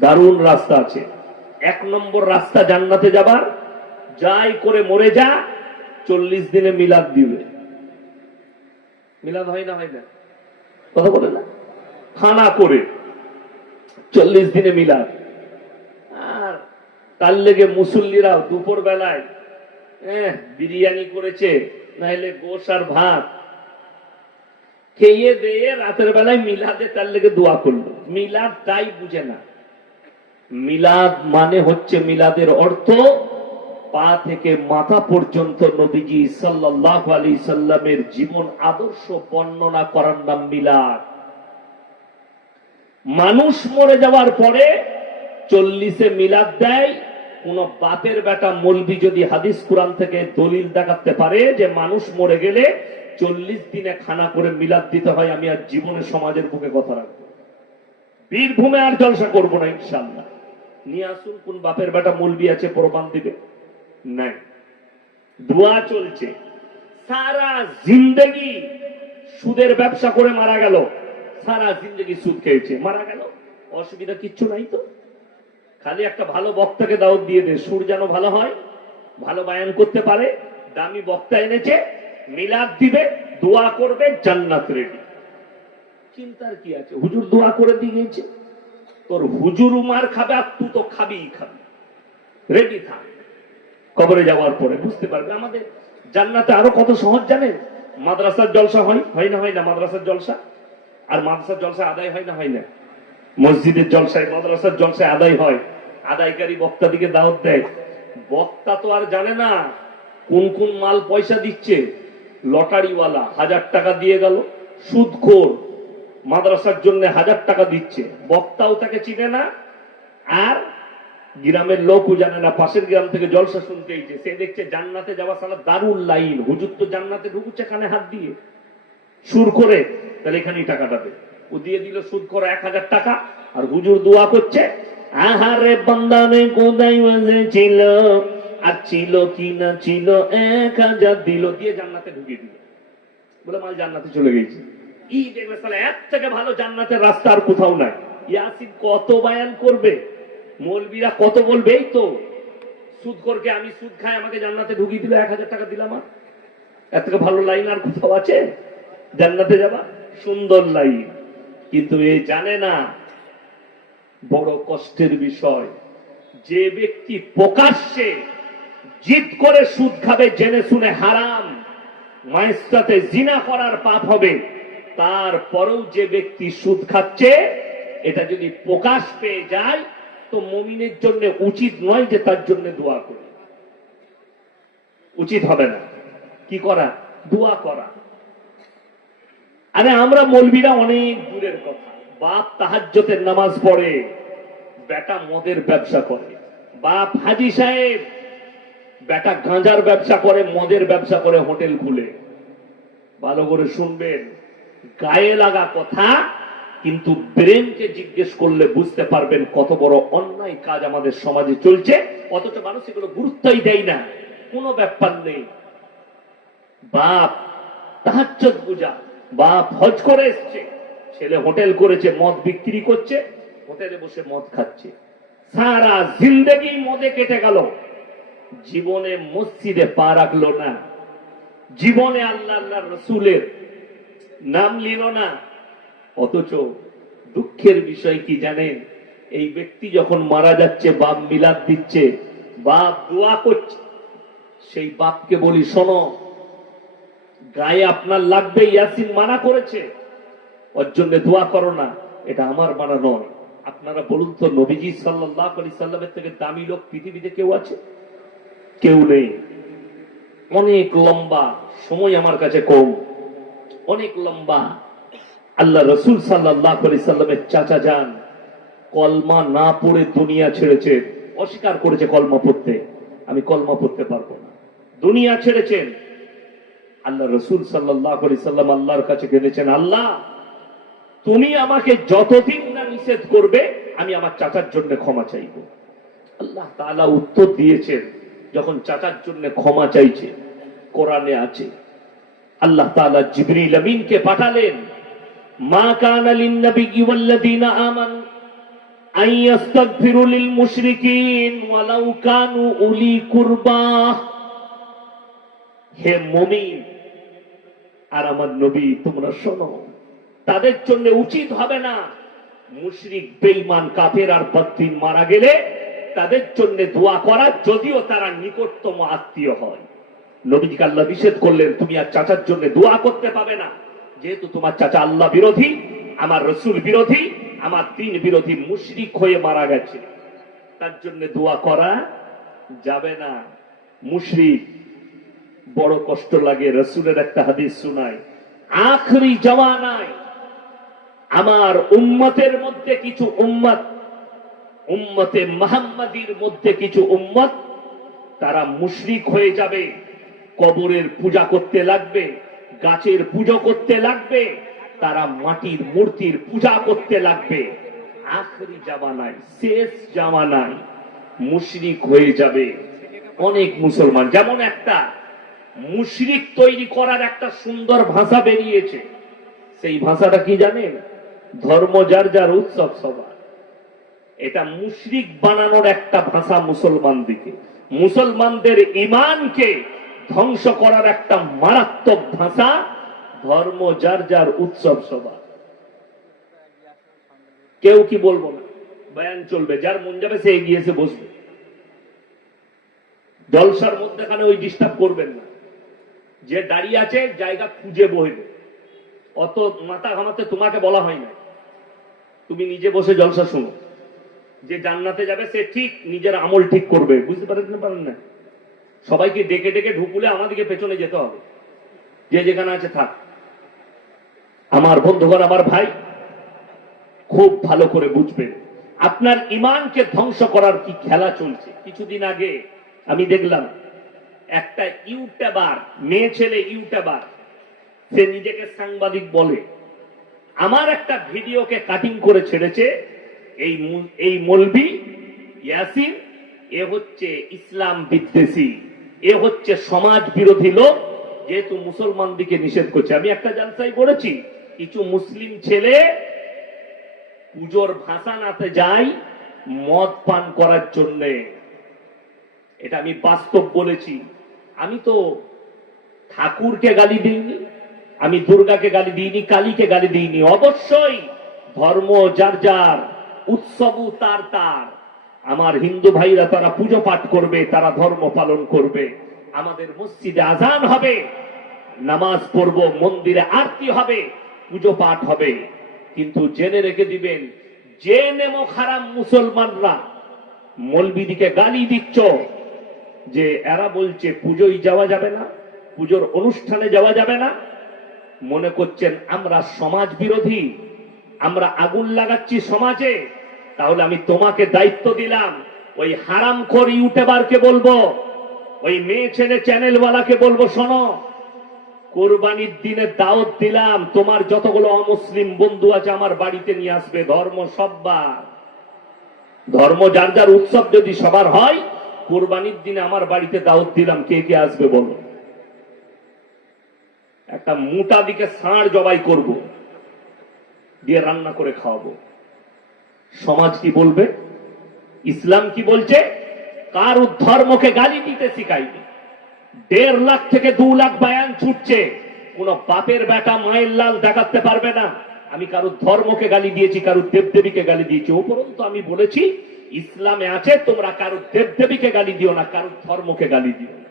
দারুণ রাস্তা আছে। এক নম্বর রাস্তা জান্নাতে যাবার যাই করে মরে যা চল্লিশ দিনে মিলাদ দিবে। মিলাদ হয় না হয় না? কথা বলে না? খানা করে চল্লিশ দিনে মিলাদ। আর তার লেগে মুসল্লিরা দুপুর বেলায় বিরিয়ানি করেছে নাহলে গোস আর ভাত। খেয়ে দিয়ে রাতের বেলায় মিলাদে তার লেগে দোয়া করল। মিলাদ তাই বুঝে না। মিলাদ মানে হচ্ছে মিলাদের অর্থ পা থেকে মাথা পর্যন্ত নবীজি সাল্লাহ আলী সাল্লামের জীবন আদর্শ বর্ণনা করার নাম মিলাদ। মানুষ মরে যাওয়ার পরে চল্লিশে মিলাদ দেয়, কোন বাপের বেটা মলবি যদি হাদিস কোরআন থেকে দলিল দেখাতে পারে যে মানুষ মরে গেলে চল্লিশ দিনে খানা করে মিলাদ দিতে হয়, আমি আর জীবনে সমাজের বুকে কথা রাখব। বীরভূমে আর জলসা করব না ইনশাল্লাহ নিয়ে আসুন, কোন বাপের বেটা মলবি আছে, প্রমাণ দিবে। নাই। দোয়া চলছে। সারা জিন্দগি সুদের ব্যবসা করে মারা গেল। সারা জিন্দগি সুদ খেয়েছে। মারা গেল। অসুবিধা কিচ্ছু নাই তো। খালি একটা ভালো বক্তাকে দাওয়াত দিয়ে দে। সুর যেন ভালো হয়, ভালো বায়ান করতে পারে। দামি বক্তা এনেছে, মিলাদ দিবে, দোয়া করবে, জান্নাত রেডি চিন্তার কি আছে? হুজুর দোয়া করে দিয়েছে। তোর হুজুর উমার খাবে আর তুই তো খাবিই খাবি। রেডি থাক। কবরে যাওয়ার পরে বুঝতে পারবে আমাদের। জান্নাতে আরও কত সহজ জানেন? মাদ্রাসার জলসা হয়? হয় না হয় না? মাদ্রাসার জলসা? আর মাদ্রাসার জলসা আদায় হয় না হয় না? মসজিদের জলসায়, মাদ্রাসার জলসায় আদায় হয়। আদায়কারী বক্তা দিকে দাওয়াত দেয়। বক্তা তো আর জানে না কোন কোন মাল পয়সা দিচ্ছে। লটারিওয়ালা হাজার টাকা দিয়ে গেল। সুদখোর। মাদ্রাসার জন্য হাজার টাকা দিচ্ছে। বক্তাও তাকে চিনে না, আর গ্রামের লোকও জানে না। পাশের গ্রাম থেকে জলসা শুনতে এইছে সে দেখছে জান্নাতে যাওয়া সালা দারুল লাইন। হুজুর তো জান্নাতে ঢুকুচ্ছে কানে হাত দিয়ে। সুর করে, তাহলে এখানেই টাকাটা দে। ও দিয়ে দিল সুদ করে এক হাজার টাকা, আর হুজুর দোয়া করছে, আহারে বন্দানে কোদাই মাঝে ছিল, আর ছিল কি না ছিল, এক হাজার দিল। দিয়ে জান্নাতে ঢুকিয়ে দিল। বলে মাল জান্নাতে চলে গেছে। ই দেখবে তাহলে এর থেকে ভালো জান্নাতের রাস্তা আর কোথাও নাই। ইয়াসিন কত বায়ান করবে? মৌলবীরা কত বলবে? এই তো, সুদ করকে আমি সুদ খাই, আমাকে জান্নাতে ঢুকিয়ে দিল, এক হাজার টাকা দিলাম আর। এর থেকে ভালো লাইন আর কোথাও আছে? জান্নাতে যাবা? সুন্দর লাইন। কিন্তু এ জানে না, বড় কষ্টের বিষয়, যে ব্যক্তি প্রকাশ্যে জিদ করে সুদ খাবে, জেনে শুনে হারাম, মায়ের সাথে জিনা করার পাপ হবে। তারপরেও যে ব্যক্তি সুদ খাচ্ছে, এটা যদি প্রকাশ পেয়ে যায়, তো মমিনের জন্য উচিত নয় যে তার জন্য দোয়া করি। উচিত হবে না। কি করা? দোয়া করা। আরে আমরা মলবিরা অনেক দূরের কথা। বাপ তাহাজ্জতের নামাজ পড়ে, বেটা মদের ব্যবসা করে। বাপ হাজি সাহেব, বেটা গাঁজার ব্যবসা করে, মদের ব্যবসা করে হোটেল খুলে। ভালো করে শুনবেন। গায়ে লাগা কথা, কিন্তু ব্রেনকে জিজ্ঞেস করলে বুঝতে পারবেন কত বড় অন্যায় কাজ আমাদের সমাজে চলছে, অথচ মানুষ এগুলো গুরুত্বই দেয় না। কোনো ব্যাপার নেই। বাপ তাহাজ্জত বুঝা বাপ হজ করে এসছে, ছেলে হোটেল করেছে, মদ বিক্রি করছে, হোটেলে বসে মদ খাচ্ছে। সারা জিন্দগি মদে কেটে গেল। জীবনে মসজিদে পা রাখল না। জীবনে আল্লাহ আল্লাহ রসুলের নাম নিল না। অথচ দুঃখের বিষয় কি জানেন? এই ব্যক্তি যখন মারা যাচ্ছে, বাপ মিলাদ দিচ্ছে, বাপ দোয়া করছে, সেই বাপকে বলি, শোনো, গায়ে আপনার লাগবে, ইয়াসিন মানা করেছে। ওর জন্য দোয়া করো না, এটা আমার মানা নয়। আপনারা বলুন তো, নবীজি সাল্লাহ আলি সাল্লামের থেকে দামি লোক পৃথিবীতে কেউ আছে? কেউ নেই। অনেক লম্বা, সময় আমার কাছে কম। অনেক লম্বা। আল্লাহ রসুল সাল্লাহ সাল্লামের চাচা যান। কলমা না পড়ে দুনিয়া ছেড়েছে। অস্বীকার করেছে কলমা পড়তে। আমি কলমা পড়তে পারব না। দুনিয়া ছেড়েছেন। আল্লাহ রসুল সাল্লাহ সাল্লাম আল্লাহর কাছে কেঁদেছেন আল্লাহ, তুমি আমাকে যতদিন না নিষেধ করবে, আমি আমার চাচার জন্য ক্ষমা চাইব। আল্লাহ তাআলা উত্তর দিয়েছেন, যখন চাচার জন্য ক্ষমা চাইছে, কোরআনে আছে আল্লাহ তাআলা জিবরিল আমিনকে পাঠালেন, মা কানা লিন নবী ওয়াল্লাযিনা আমানু আইয়াস্তাগফিরুল মুশরিকিন ওয়ালাউ কানু উলি কুরবা। হে মুমিন, আর আমার নবী, তোমরা শোনো, তাদের জন্য উচিত হবে না মুশরিক, বেঈমান, কাফের আর বদ্দিন মারা গেলে তাদের জন্য দোয়া করা, যদিও তারা নিকটতম আত্মীয় হয়। নবীজিকে আল্লাহ নিষেধ করলেন, তুমি আর চাচার জন্য দোয়া করতে পাবে না। যেহেতু তোমার চাচা আল্লাহ বিরোধী, আমার রসুল বিরোধী, আমার তিন বিরোধী মুশরিক হয়ে মারা গেছে। তার জন্য দোয়া করা যাবে না। মুশরিক, বড় কষ্ট লাগে, রসুলের একটা হাদিস শোনায়, আখরি জওয়ানায় আমার উম্মতের মধ্যে কিছু উম্মত, উম্মতে মাহাম্মাদির মধ্যে কিছু উম্মত, তারা মুশরিক হয়ে যাবে। কবরের পূজা করতে লাগবে, গাছের পুজো করতে লাগবে, তারা মাটির মূর্তির পূজা করতে লাগবে। আখরি জামানায়, শেষ জামানায় মুশরিক হয়ে যাবে অনেক মুসলমান। যেমন একটা মুশরিক তৈরি করার একটা সুন্দর ভাষা বেরিয়েছে। সেই ভাষাটা কি জানেন? ধর্ম যার যার উৎসব সবার। এটা মুশরিক বানানোর একটা ভাষা মুসলমান দিকে মুসলমানদের ইমানকে ধ্বংস করার একটা মারাত্মক ভাষা, ধর্ম যার যার উৎসব সবার। কেউ কি বলব না? বয়ান চলবে, যার মন যাবে সে এগিয়ে বসবে। জলসার মধ্যেখানে ওই ডিস্টার্ব করবেন না। যে দাঁড়িয়ে আছে, জায়গা খুঁজে বইবে অত মাথা ঘামাতে তোমাকে বলা হয় না। তুমি নিজে বসে জলসা শুনো। যে জান্নাতে যাবে, সে ঠিক নিজের আমল ঠিক করবে। বুঝতে পারেন না পারেন না? সবাইকে ডেকে ডেকে ঢুকুলে আমাদেরকে পেছনে যেতে হবে। যে যেখানে আছে থাক। আমার বন্ধুগণ, আমার ভাই, খুব ভালো করে বুঝবেন। আপনার ইমানকে ধ্বংস করার কি খেলা চলছে? কিছুদিন আগে আমি দেখলাম, একটা ইউটিউবার মেয়ে ছেলে ইউটিউবার সে নিজেকে সাংবাদিক বলে। আমার একটা ভিডিওকে কাটিং করে ছেড়েছে। এই এই মলবি ইয়াসিন, এ হচ্ছে ইসলাম বিদ্বেষী। এ হচ্ছে সমাজ বিরোধী লোক, যেহেতু মুসলমান দিকে নিষেধ করছে। আমি একটা জালসাই করেছি কিছু মুসলিম ছেলে পুজোর ভাসানাতে যায় মদ পান করার জন্যে। এটা আমি বাস্তব বলেছি। আমি তো ঠাকুরকে গালি দিইনি, আমি দুর্গাকে গালি দিইনি, কালীকে গালি দিইনি। অবশ্যই ধর্ম যার যার, উৎসবও তার তার। আমার হিন্দু ভাইরা তারা পুজো পাঠ করবে, তারা ধর্ম পালন করবে। আমাদের মসজিদে আজান হবে, নামাজ পড়ব, মন্দিরে আরতি হবে, পুজো পাঠ হবে। কিন্তু জেনে রেখে দিবেন, যে নেমো খারাপ মুসলমানরা, মলবিদিকে গালি দিচ্ছ, যে এরা বলছে পুজোই যাওয়া যাবে না, পুজোর অনুষ্ঠানে যাওয়া যাবে না, মনে করছেন আমরা সমাজ বিরোধী, আমরা আগুন লাগাচ্ছি সমাজে তাহলে আমি তোমাকে দায়িত্ব দিলাম। ওই হারাম কর ইউটিউবারকে বলব, ওই মেয়ে ছেলে চ্যানেলওয়ালাকে বলব, শোনো, কোরবানির দিনে দাওয়াত দিলাম, তোমার যতগুলো অমুসলিম বন্ধু আছে আমার বাড়িতে নিয়ে আসবে, ধর্ম সব্বার। ধর্ম যার যার উৎসব যদি সবার হয়, কোরবানির দিনে আমার বাড়িতে দাওয়াত দিলাম, কে কে আসবে বলো? একটা মোটা দিকে ষাঁড় জবাই করব, দিয়ে রান্না করে খাওয়াবো। সমাজ কি বলবে? ইসলাম কি বলছে? কার ধর্মকে গালি দিতে শিখাইনি দেড় লাখ থেকে দু লাখ বায়ান ছুটছে। কোন বাপের বেটা, মায়ের লাল দেখাতে পারবে না। আমি কারও ধর্মকে গালি দিয়েছি, কারও দেবদেবীকে গালি দিয়েছি। উপরন্তু আমি বলেছি, ইসলামে আছে, তোমরা কারও দেবদেবীকে গালি দিও না, কারও ধর্মকে গালি দিও